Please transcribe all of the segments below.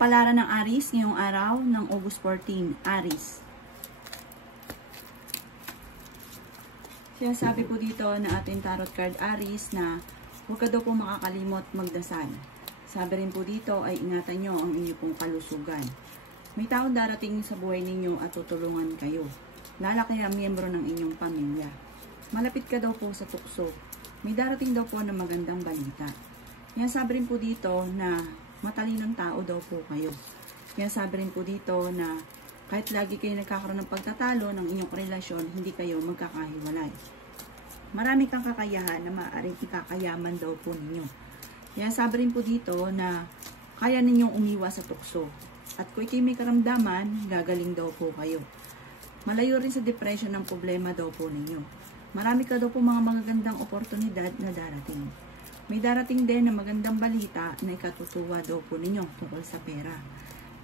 Kapalaran ng Aries ngayong araw ng August 14, Aries. Kaya sabi po dito na ating tarot card Aries na huwag ka daw po makakalimot magdasal. Sabi rin po dito ay ingatan nyo ang inyong pong kalusugan. May taong darating sa buhay ninyo at tutulungan kayo. Lalaki ang miyembro ng inyong pamilya. Malapit ka daw po sa tukso. May darating daw po na magandang balita. Kaya sabi rin po dito na matalinong tao daw po kayo. Kaya sabi rin po dito na kahit lagi kayo nagkakaroon ng pagtatalo ng inyong relasyon, hindi kayo magkakahiwalay. Marami kang kakayahan na maaaring ikakayaman daw po ninyo. Kaya sabi rin po dito na kaya ninyong umiwas sa tukso. At kung kayo may karamdaman, gagaling daw po kayo. Malayo rin sa depression ng problema daw po ninyo. Marami ka daw po mga magagandang oportunidad na darating. May darating din na magandang balita na ikatutuwa daw po ninyo tungkol sa pera.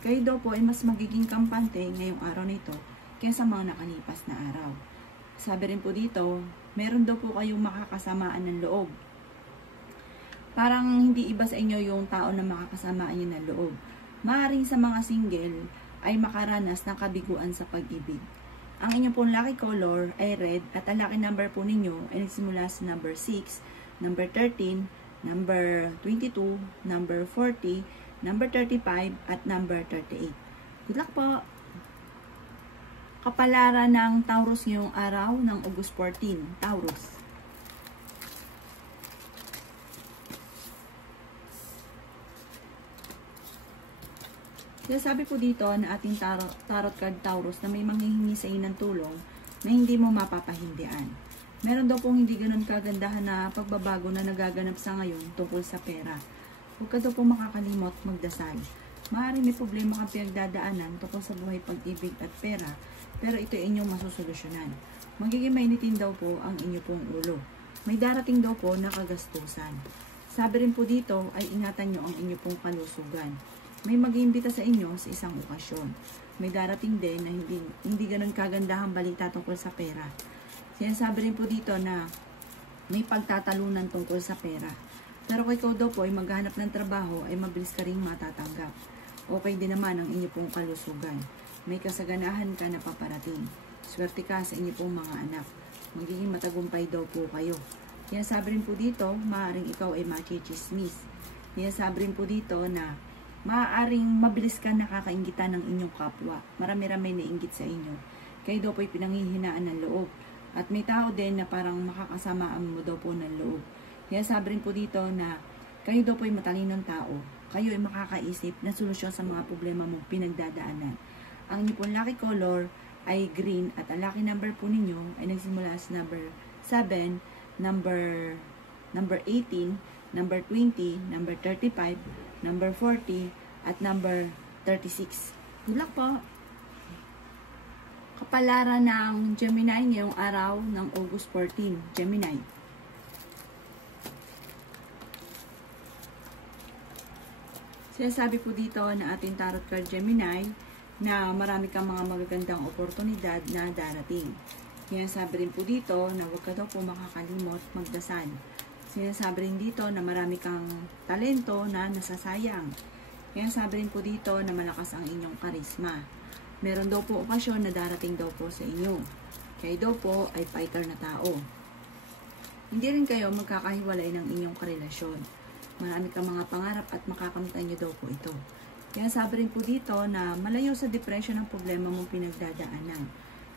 Kayo daw po ay mas magiging kampante ngayong araw na ito kaysa mga nakalipas na araw. Sabi rin po dito, meron daw po kayong makakasamaan ng loob. Parang hindi iba sa inyo yung tao na makakasamaan nyo ng loob. Maaaring sa mga single ay makaranas ng kabiguan sa pag-ibig. Ang inyong pong lucky color ay red at ang lucky number po ninyo ay nagsimula sa number 6, number 13, number 22, number 40, number 35, at number 38. Good luck po! Kapalaran ng Taurus ngayong araw ng August 14, Taurus. Kaya sabi po dito na ating tarot card Taurus na may manghihingi sa inyo ng tulong na hindi mo mapapahindian. Meron daw pong hindi ganun kagandahan na pagbabago na nagaganap sa ngayon tungkol sa pera. Huwag ka daw pong makakalimot magdasal. Maaaring may problema kang pinagdadaanan tungkol sa buhay, pag-ibig at pera, pero ito ay inyong masusolusyonan. Magiging mainitin daw po ang inyo pong ulo. May darating daw po na kagastusan. Sabi rin po dito ay ingatan nyo ang inyo pong kalusugan. May mag-iimbita sa inyo sa isang okasyon. May darating din na hindi ganun kagandahang balita tungkol sa pera. Sinasabi rin po dito na may pagtatalunan tungkol sa pera. Pero kung ikaw daw po ay maghanap ng trabaho, ay mabilis ka rin matatanggap. Okay din naman ang inyo pong kalusugan. May kasaganahan ka na paparating. Swerte ka sa inyo pong mga anak. Magiging matagumpay daw po kayo. Sinasabi rin po dito, maaaring ikaw ay machichismis. Sinasabi rin po dito na maaaring mabilis ka nakakaingitan ng inyong kapwa. Marami-rami na inggit sa inyo. Kayo daw po ay pinanghihinaan ng loob. At may tao din na parang makakasamaan mo daw po ng loob. Kaya sabi rin po dito na kayo daw po ay matalinong tao. Kayo ay makakaisip na solusyon sa mga problema mong pinagdadaanan. Ang inyo pong lucky color ay green at ang lucky number po ninyo ay nagsimula sa number 7, number 18, number 20, number 35, number 40, at number 36. Good luck po! Kapalaran ng Gemini ngayong araw ng August 14, Gemini. Sinasabi po dito na ating tarot card Gemini na marami kang mga magagandang oportunidad na darating. Sinasabi rin po dito na huwag ka daw po makakalimot magdasal. Sinasabi rin dito na marami kang talento na nasasayang. Sinasabi rin po dito na malakas ang inyong karisma. Meron daw po okasyon na darating daw po sa inyo. Kayo daw po ay fighter na tao. Hindi rin kayo magkakahiwalay ng inyong karelasyon. Marami kang mga pangarap at makakamtan nyo daw po ito. Kaya sabi rin po dito na malayo sa depression ang problema mong pinagdadaanan.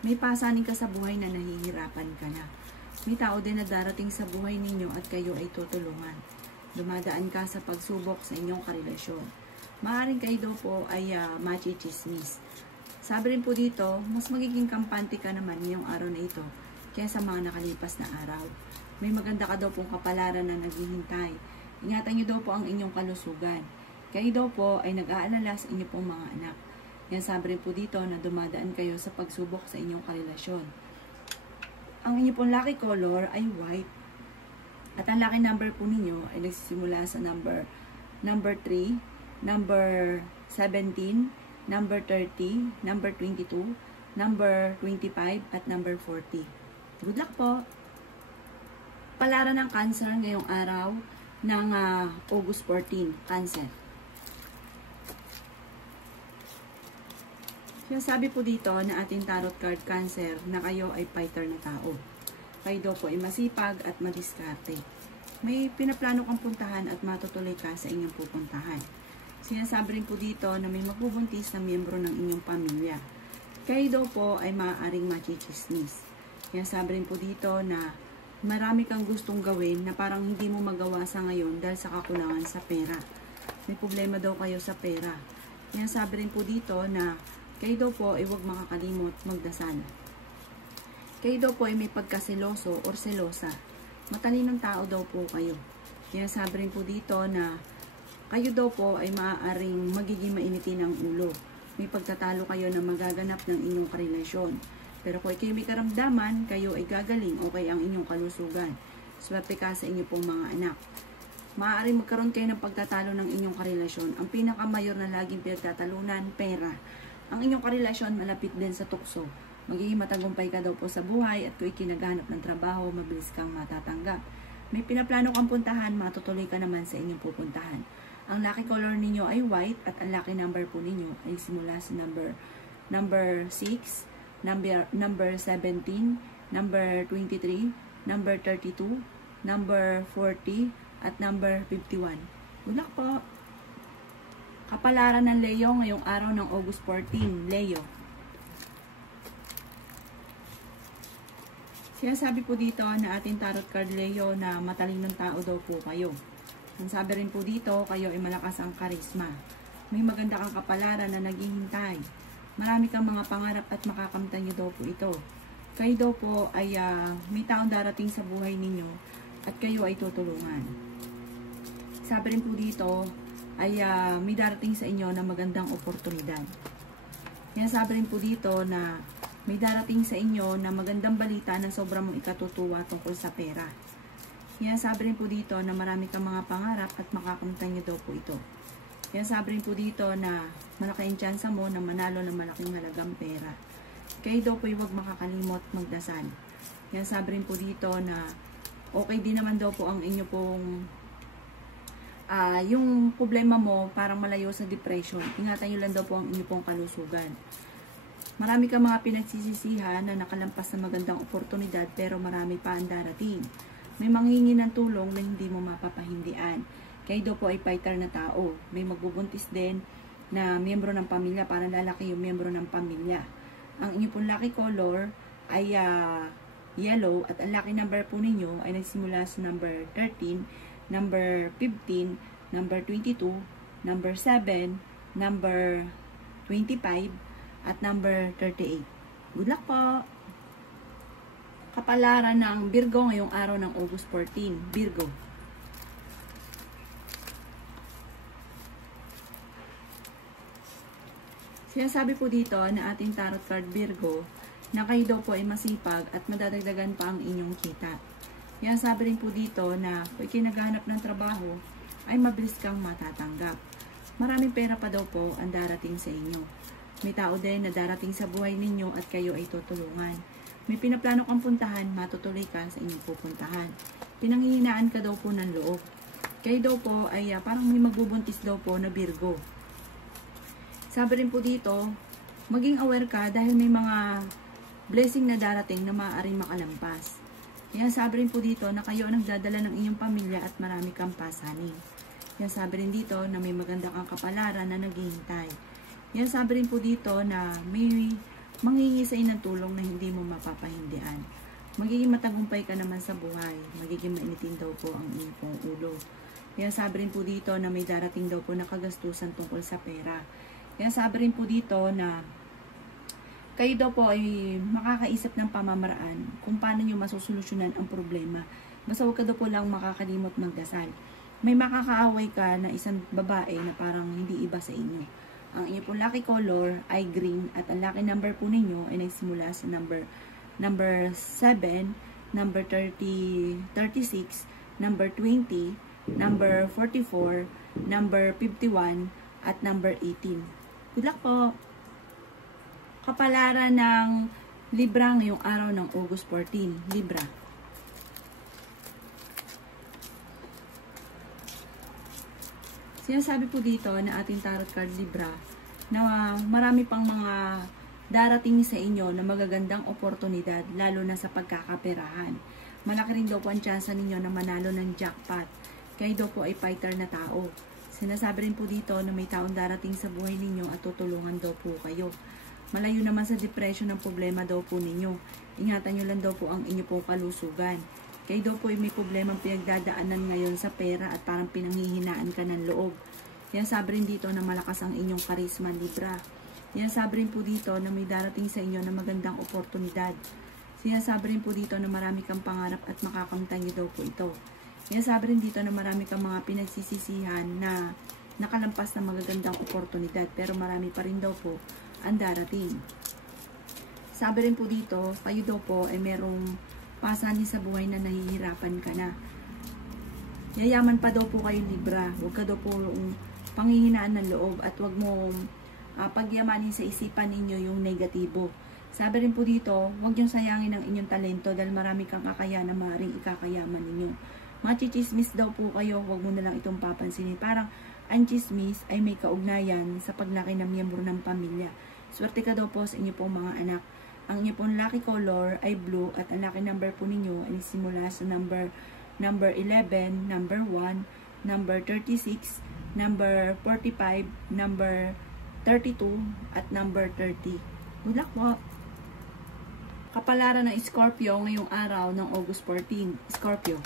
May pasanin ka sa buhay na nahihirapan ka na. May tao din na darating sa buhay ninyo at kayo ay tutulungan. Dumadaan ka sa pagsubok sa inyong karelasyon. Maaaring kayo daw po ay machichismis. Sabi rin po dito, mas magiging kampante ka naman ngayong araw na ito kaysa mga nakalipas na araw. May maganda ka daw pong kapalaran na naghihintay. Ingatan niyo daw po ang inyong kalusugan. Kayo daw po ay nag-aalala sa inyong pong mga anak. Yan sabi rin po dito na dumadaan kayo sa pagsubok sa inyong karelasyon. Ang inyong pong lucky color ay white. At ang lucky number po ninyo ay nagsisimula sa number 3, number 17, number 30, number 22, number 25, at number 40. Good luck po! Palaran ng Cancer ngayong araw ng August 14, Cancer. Sinasabi po dito na ating tarot card Cancer na kayo ay fighter na tao. Kayo daw po ay masipag at madiskarte. May pinaplano kang puntahan at matutuloy ka sa inyong pupuntahan. Sinasabi rin po dito na may magbubuntis na miyembro ng inyong pamilya. Kayo daw po ay maaaring machichismis. Sinasabi rin po dito na marami kang gustong gawin na parang hindi mo magawa sa ngayon dahil sa kakulangan sa pera. May problema daw kayo sa pera. Sinasabi rin po dito na kayo daw po ay huwag makakalimot magdasal. Kayo daw po ay may pagkaseloso or selosa. Matalinong tao daw po kayo. Sinasabi rin po dito na kayo daw po ay maaaring magiging mainitin ang ulo. May pagtatalo kayo na magaganap ng inyong karelasyon. Pero kung kayo may karamdaman, kayo ay gagaling o kaya ang inyong kalusugan. Swerte ka sa inyo pong mga anak. Maaaring magkaroon kayo ng pagtatalo ng inyong karelasyon. Ang pinakamayor na laging pinagtatalunan, pera. Ang inyong karelasyon malapit din sa tukso. Magiging matagumpay ka daw po sa buhay at kung ikinaghanap ng trabaho, mabilis kang matatanggap. May pinaplano kang puntahan, matutuloy ka naman sa inyong pupuntahan. Ang lucky color ninyo ay white at ang lucky number po ninyo ay simula sa number 6, number 17, number 23, number 32, number 40, at number 51. Good luck po! Kapalaran ng Leo ngayong araw ng August 14, Leo. Sinasabi po dito na ating tarot card Leo na matalinong tao daw po kayo. Ang sabi rin po dito, kayo ay malakas ang karisma. May maganda kang kapalaran na naghihintay. Marami kang mga pangarap at makakamtan niyo daw po ito. Kayo daw po ay may taong darating sa buhay ninyo at kayo ay tutulungan. Sabi rin po dito, ay may darating sa inyo na magandang oportunidad. Sabi rin po dito na may darating sa inyo na magandang balita na sobrang mong ikatutuwa tungkol sa pera. Sabi rin po dito na marami kang mga pangarap at makakamtan niyo daw po ito. Sabi rin po dito na malaki ang tsansa mo na manalo ng malaking halagang pera. Kayo daw po ay huwag makakalimot magdasal. Sabi rin po dito na okay din naman daw po ang inyo pong yung problema mo parang malayo sa depression. Ingatan nyo lang daw po ang inyo pong kalusugan. Marami kang mga pinagsisisihan na nakalampas na magandang oportunidad pero marami pa ang darating. May manghingi ng tulong na hindi mo mapapahindian. Kayo daw po ay fighter na tao. May magbubuntis din na miyembro ng pamilya, para lalaki yung miyembro ng pamilya. Ang inyo pong lucky color ay yellow at ang lucky number po ninyo ay nagsimula sa number 13, number 15, number 22, number 7, number 25, at number 38. Good luck po! Kapalaran ng Virgo ngayong araw ng August 14. Virgo. Sinasabi po dito na ating tarot card Virgo na kayo daw po ay masipag at madadagdagan pa ang inyong kita. Sabi rin po dito na kung ikinaghanap ng trabaho ay mabilis kang matatanggap. Maraming pera pa daw po ang darating sa inyo. May tao din na darating sa buhay ninyo at kayo ay tutulungan. May pinaplano kang puntahan, matutuloy ka sa inyong pupuntahan. Pinanghihinaan ka daw po ng loob. Kayo daw po ay parang may magbubuntis daw po na Virgo. Sabi rin po dito, maging aware ka dahil may mga blessing na darating na maaaring makalampas. Sabi rin po dito na kayo ang nagdadala ng inyong pamilya at marami kang pasanin. Sabi rin dito na may maganda kang kapalaran na naghihintay. Sabi rin po dito na may manghingi sa inyo ng tulong na hindi mo mapapahindian. Magiging matagumpay ka naman sa buhay. Magiging mainitin daw po ang inyong pong ulo. Sabi rin po dito na may darating daw po na kagastusan tungkol sa pera. Sabi rin po dito na kayo daw po ay makakaisip ng pamamaraan kung paano nyo masusolusyonan ang problema. Basta huwag ka daw po lang makakalimot magdasal. May makakaaway ka na isang babae na parang hindi iba sa inyo. Ang inyo po lucky color ay green at ang lucky number po ninyo ay nagsimula sa number 7, number 36, number 20, number 44, number 51, at number 18. Good luck po! Kapalaran ng Libra ngayong araw ng August 14. Libra. Sinasabi po dito na ating tarot card Libra na marami pang mga darating sa inyo na magagandang oportunidad, lalo na sa pagkakaperahan. Malaki rin daw po ang tsansa ninyo na manalo ng jackpot. Kayo daw po ay fighter na tao. Sinasabi rin po dito na may taong darating sa buhay ninyo at tutulungan daw po kayo. Malayo naman sa depression ng problema daw po ninyo. Ingatan nyo lang daw po ang inyo pong kalusugan. Kayo daw po ay may problemang pinagdadaanan ngayon sa pera at parang pinanghihinaan ka ng loob. Yan sabi rin dito na malakas ang inyong karisma, Libra. Yan sabi rin po dito na may darating sa inyo na magandang oportunidad. Sinasabi rin po dito na marami kang pangarap at makakamtan nyo daw po ito. Yan sabi rin dito na marami kang mga pinagsisisihan na nakalampas na magagandang oportunidad, pero marami pa rin daw po ang darating. Sabi rin po dito, kayo daw po ay merong pasanin sa buhay na nahihirapan ka na. Yayaman pa daw po kayo, Libra. Huwag ka daw po panghihinaan ng loob at huwag mo pagyamanin sa isipan ninyo yung negatibo. Sabi rin po dito, huwag yung sayangin ang inyong talento dahil marami kang kakayahan na maaaring ikakayaman ninyo. Machichismis daw po kayo, huwag mo na lang itong papansinin. Parang ang chismis ay may kaugnayan sa paglaki ng miyembro ng pamilya. Swerte ka daw po sa inyo pong mga anak. Ang inyo pong lucky color ay blue at ang lucky number po ninyo ay simula sa number 11, number 1, number 36, number 45, number 32, at number 30. Good luck po! Kapalaran ng Scorpio ngayong araw ng August 14. Scorpio.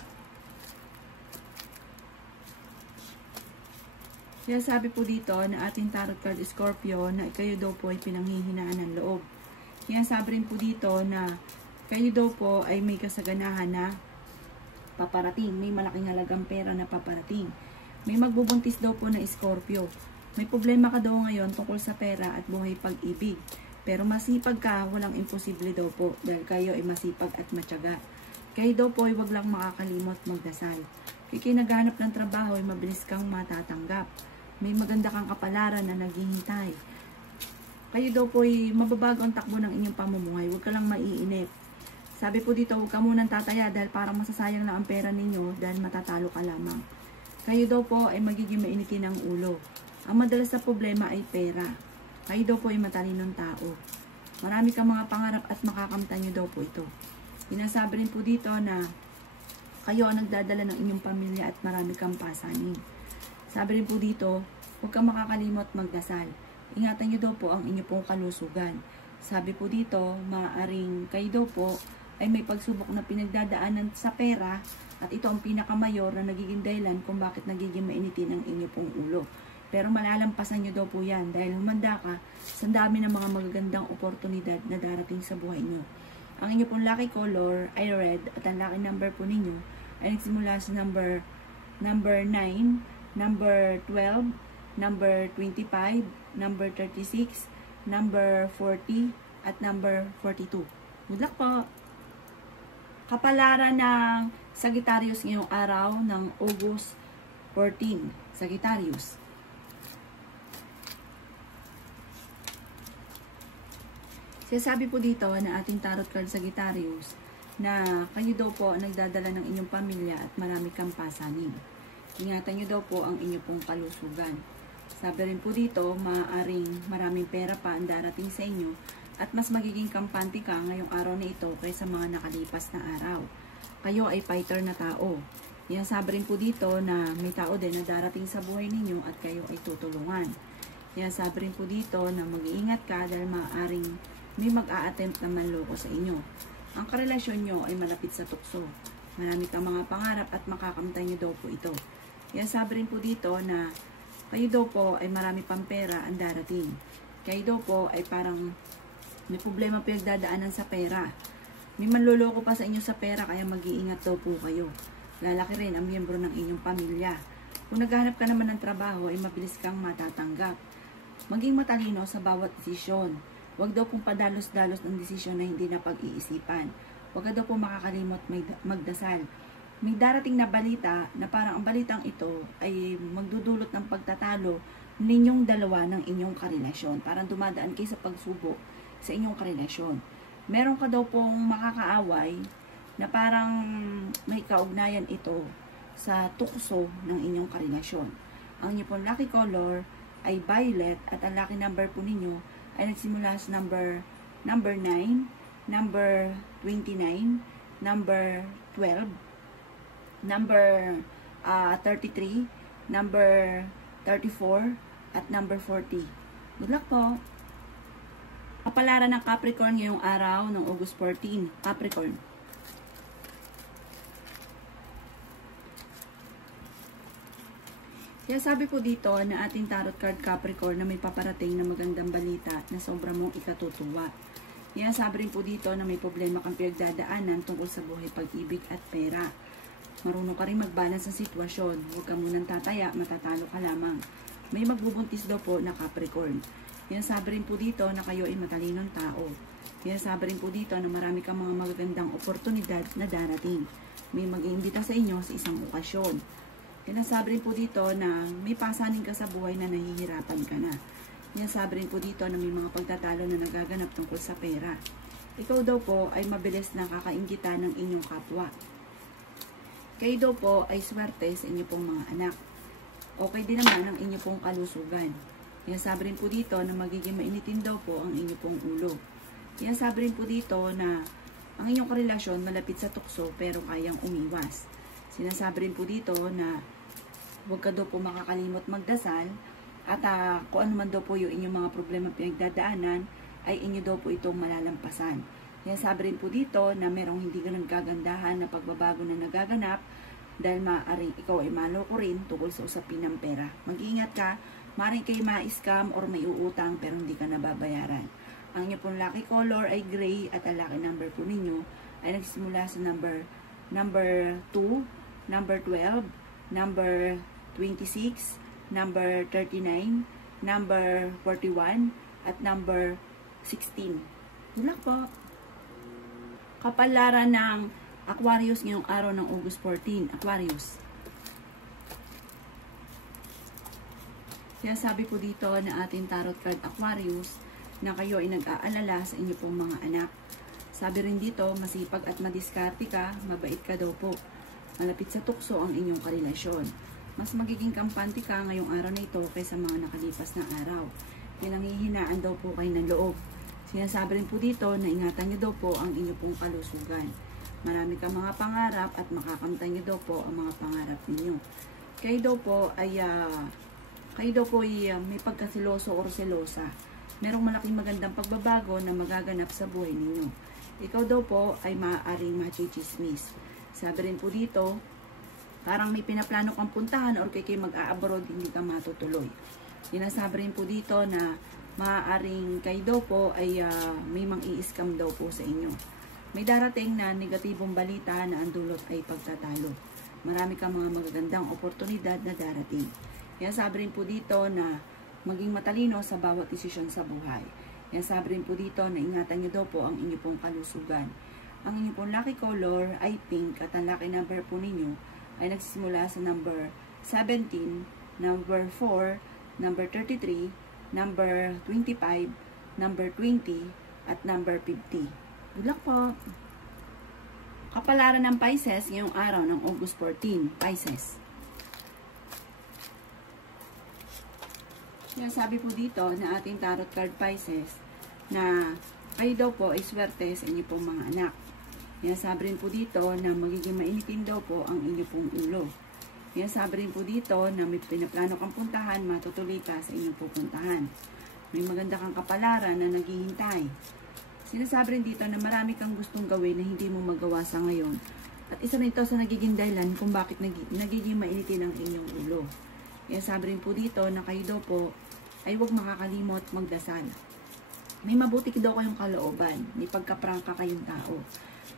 Kaya sabi po dito na ating tarot card Scorpio na kayo daw po ay pinanghihinaan ng loob. Kaya sabi rin po dito na kayo daw po ay may kasaganahan na paparating. May malaking halagang pera na paparating. May magbubuntis daw po na Scorpio. May problema ka daw ngayon tungkol sa pera at buhay pag-ibig. Pero masipag ka, walang imposible daw po dahil kayo ay masipag at matyaga. Kayo daw po ay wag lang makakalimot magdasal. Kaya naghahanap ng trabaho ay mabilis kang matatanggap. May maganda kang kapalaran na naghihintay. Kayo daw po ay mababago ang takbo ng inyong pamumuhay. Huwag ka lang maiinip. Sabi po dito, huwag ka munang tataya dahil parang masasayang na ang pera ninyo dahil matatalo ka lamang. Kayo daw po ay magiging mainitin ang ulo. Ang madalas na problema ay pera. Kayo daw po ay matalinong tao. Marami kang mga pangarap at makakamtan nyo daw po ito. Sinasabi rin po dito na kayo ang nagdadala ng inyong pamilya at marami kang pasanin. Sabi rin po dito, huwag kang makakalimot magdasal. Ingatan nyo daw po ang inyong pong kalusugan. Sabi po dito, maaaring kayo daw po ay may pagsubok na pinagdadaanan sa pera at ito ang pinakamayor na nagiging dahilan kung bakit nagiging mainitin ang inyong pong ulo. Pero malalampasan nyo daw po yan dahil humanda ka sa dami ng mga magagandang oportunidad na darating sa buhay nyo. Ang inyong pong lucky color ay red at ang lucky number po ninyo ay nagsimula sa number 9, number 12, number 25, number 36, number 40, at number 42. Good luck po! Kapalaran ng Sagittarius ngayong araw ng August 14. Sagittarius. Sabi po dito na ating tarot card Sagittarius na kayo daw po ang nagdadala ng inyong pamilya at marami kang pasanin. Ingatan nyo daw po ang inyong pong kalusugan. Sabi rin po dito, maaaring maraming pera pa ang darating sa inyo at mas magiging kampante ka ngayong araw na ito kaysa mga nakalipas na araw. Kayo ay fighter na tao. Yan sabi rin po dito na may tao din na darating sa buhay ninyo at kayo ay tutulungan. Yan sabi rin po dito na mag-iingat ka dahil maaaring may mag-a-attempt na manloko sa inyo. Ang karelasyon nyo ay malapit sa tukso. Marami kang mga pangarap at makakamtan nyo daw po ito. Yan sabi rin po dito na kayo daw po ay marami pang pera ang darating. Kayo daw po ay parang may problema pinagdadaanan sa pera. May manloloko pa sa inyo sa pera kaya mag-iingat daw po kayo. Lalaki rin ang miyembro ng inyong pamilya. Kung naghahanap ka naman ng trabaho ay mabilis kang matatanggap. Maging matalino sa bawat desisyon. Huwag daw pong padalos-dalos ng desisyon na hindi na pag-iisipan. Huwag daw pong makakalimot magdasal. May darating na balita na parang ang balitang ito ay magdudulot ng pagtatalo ninyong dalawa ng inyong karelasyon. Parang dumadaan kayo sa pagsubok sa inyong karelasyon. Meron ka daw pong makakaaway na parang may kaugnayan ito sa tukso ng inyong karelasyon. Ang inyong pong lucky color ay violet at ang lucky number po ninyo ay nagsimula sa number 9, number 29, number 12, number 33, number 34, at number 40. Good luck po! Kapalaran ng Capricorn ngayong araw ng August 14. Capricorn. Kaya sabi po dito na ating tarot card Capricorn na may paparating na magandang balita na sobra mong ikatutuwa. Kaya sabi rin po dito na may problema kang pinagdadaanan tungkol sa buhay, pag-ibig at pera. Marunong ka rin mag-balance sa sitwasyon. Huwag ka munang tataya, matatalo ka lamang. May magbubuntis daw po na Capricorn. Kaya sabi rin po dito na kayo ay matalinong tao. Kaya sabi rin po dito na marami kang mga magagandang oportunidad na darating. May mag-iimbita sa inyo sa isang okasyon. Kaya sabi rin po dito na may pasanin ka sa buhay na nahihirapan ka na. Kaya sabi rin po dito na may mga pagtatalo na nagaganap tungkol sa pera. Ikaw daw po ay mabilis na kakainggitan ng inyong kapwa. Kayo daw po ay swerte sa inyo pong mga anak. Okay din naman ang inyo pong kalusugan. Kaya sabi rin po dito na magiging mainitin daw po ang inyo pong ulo. Kaya sabi rin po dito na ang inyong karelasyon malapit sa tukso pero kayang umiwas. Sinasabi rin po dito na huwag ka daw po makakalimot magdasal at kung ano man daw po yung inyong mga problema pinagdadaanan ay inyo daw po itong malalampasan. Kaya sabi rin po dito na merong hindi ganun kagandahan na pagbabago na nagaganap dahil maaaring ikaw ay maloko rin tungkol sa usapin ng pera. Mag-iingat ka, maaaring kayo ma-scam or may uutang pero hindi ka nababayaran. Ang inyo pong lucky color ay gray at ang lucky number po ninyo ay nagsimula sa number 2, number 12, number 26, number 39, number 41, at number 16. Good luck po! Kapalaran ng Aquarius ngayong araw ng August 14. Aquarius. Kaya sabi po dito na ating tarot card Aquarius na kayo ay nag-aalala sa inyo pong mga anak. Sabi rin dito, masipag at madiskarte ka, mabait ka daw po. Malapit sa tukso ang inyong karelasyon. Mas magiging kampante ka ngayong araw na ito kaysa mga nakalipas na araw. Pinanghihinaan daw po kayo ng loob. Sinasabi rin po dito na ingatan niyo daw po ang inyong pong kalusugan. Marami kang mga pangarap at makakamtan niyo daw po ang mga pangarap ninyo. Kayo daw po ay may pagkasiloso or selosa. Merong malaking magandang pagbabago na magaganap sa buhay ninyo. Ikaw daw po ay maaaring machichismis. Sabi rin po dito, parang may pinaplano kang puntahan or kay mag-a-abroad, hindi ka matutuloy. Sinasabi rin po dito na maaaring kayo daw po ay may mang-i-scam daw po sa inyo. May darating na negatibong balita na ang dulot ay pagtatalo. Marami kang mga magagandang oportunidad na darating. Kaya sabi rin po dito na maging matalino sa bawat desisyon sa buhay. Kaya sabi rin po dito na ingatan niyo daw po ang inyong pong kalusugan. Ang inyong pong lucky color ay pink at ang lucky number po ninyo ay nagsisimula sa number 17, number 4, number 33, number 25, number 20, at number 50. Good luck po! Kapalaran ng Pisces ngayong araw ng August 14. Pisces. Kaya sabi po dito na ating tarot card Pisces na kayo daw po ay swerte sa inyo pong mga anak. Kaya sabi rin po dito na magiging mainitin daw po ang inyo pong ulo. Kaya sabi rin po dito na may pinaplano kang puntahan, matutuloy ka sa inyong pupuntahan. May maganda kang kapalaran na naghihintay. Sinasabi rin dito na marami kang gustong gawin na hindi mo magawa sa ngayon. At isa rin ito sa nagiging dahilan kung bakit nagiging mainitin ang inyong ulo. Kaya sabi rin po dito na kayo daw po ay huwag makakalimot magdasal. May mabuti daw kayong kalooban. May pagkaprangka kayong tao.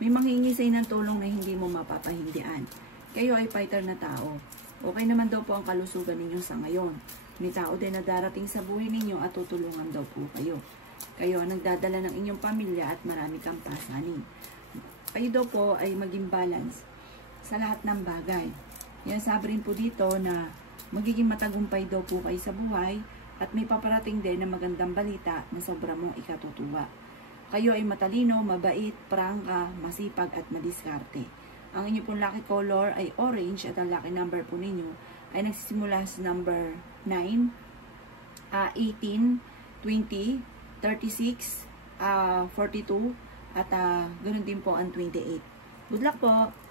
May manghihingi sa inyo ng tulong na hindi mo mapapahindian. Kayo ay fighter na tao. Okay naman daw po ang kalusugan ninyo sa ngayon. May tao din na darating sa buhay ninyo at tutulungan daw po kayo. Kayo ang nagdadala ng inyong pamilya at marami kang pasanin. Kayo daw po ay maging balance sa lahat ng bagay. Yan sabi rin po dito na magiging matagumpay daw po kayo sa buhay at may paparating din na magandang balita na sobra mong ikatutuwa. Kayo ay matalino, mabait, prangka, masipag at madiskarte. Ang inyo pong lucky color ay orange at ang lucky number po ninyo ay nagsisimula sa number 9, 18, 20, 36, 42, at ganun din po ang 28. Good luck po!